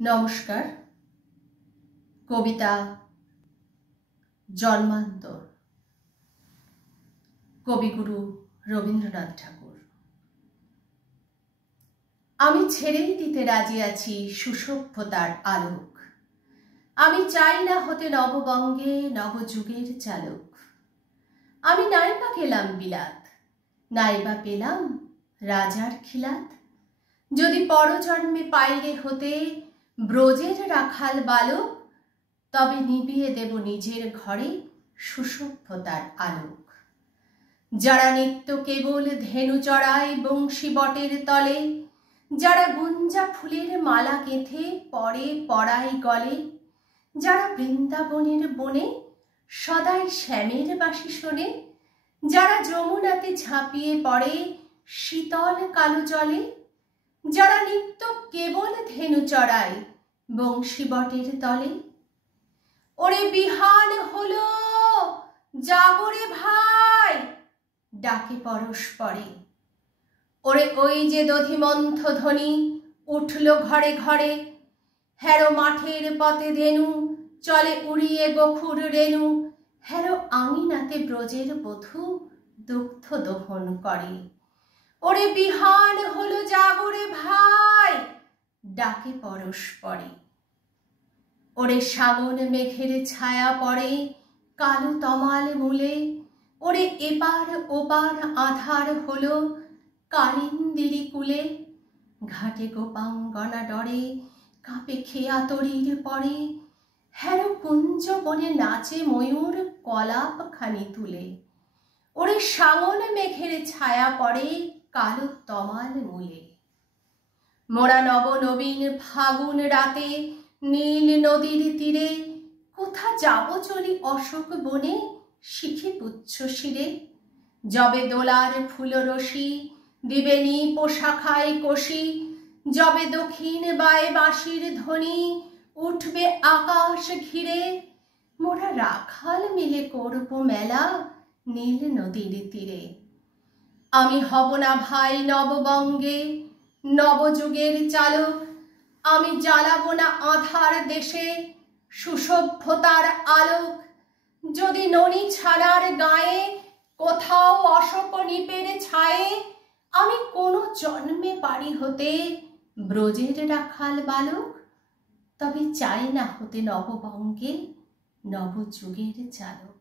নমস্কার। কবিতা জন্মান্তর, কবিগুরু রবীন্দ্রনাথ ঠাকুর। আমি ছেড়েই দিতে রাজি আছি সুসভ্যতার আলোক। আমি চাই না হতে নববঙ্গে নবযুগের চালক। আমি নাইবা গেলাম বিলাত, নাইবা পেলাম রাজার খিলাত। যদি পরজন্মে পাইলে হতে ব্রজের রাখাল বালক, তবে নিবিয়ে দেব নিজের ঘরে সুসভ্যতার আলোক। যারা নিত্য কেবল ধেনু চড়ায় বংশী বটের তলে, যারা গুঞ্জা ফুলের মালা গেঁথে পরে পড়ায় গলে, যারা বৃন্দাবনের বনে সদাই শ্যামের বাঁশি শোনে, যারা যমুনাতে ঝাঁপিয়ে পড়ে শীতল কালো জলে, যারা নিত্য কেবল ধেনু চড়ায় বংশী বটের তলে। ওরে বিহান হলো, জাগরে ভাই, ডাকে পরস্পরে। ওরে ওই যে দধিমন্থ ধ্বনি উঠল ঘরে ঘরে, হ্যারো মাঠের পথে ধেনু চলে উড়িয়ে গখুর রেণু, হ্যারো আঙিনাতে ব্রজের বধূ দুগ্ধ দহন করে। ওরে বিহান হলো, জাগরে ভাই, ডাকে পরস্পরে। ওরে শ্রাবণ মেঘের ছায়া পড়ে কালো তমাল মূলে, ওরে এপার ওপার আধার হলো কালিন্দিরি কুলে। ঘাটে গোপাঙ্গনা ডরে কাঁপে খেয়া তরির পরে, হ্যারো কুঞ্জ বনে নাচে ময়ূর কলাপ খানি তুলে। ওরে শ্রাবণ মেঘের ছায়া পড়ে কালো তমাল মূলে। মোরা নব নবীন ফাগুন রাতে নীল নদীর তীরে, কোথা যাব চলি অশোক বনে শিখে পুচ্ছ শিরে। যবে দোলার ফুলরসি দিবেনি পোশাখায় কষি, যবে দক্ষিণ বায়ে বাঁশির ধ্বনি উঠবে আকাশ ঘিরে, মোরা রাখাল মিলে করব মেলা নীল নদীর তীরে। আমি হব না ভাই নববঙ্গে নবযুগের চালক, আমি জ্বালাবো না আধার দেশে সুসভ্যতার আলোক। যদি ননি ছাড়ার গায়ে কোথাও অশোক নিপের ছায়ে, আমি কোনো জন্মে পারি হতে ব্রজের রাখাল বালক, তবে চাই না হতে নববঙ্গে নবযুগের চালক।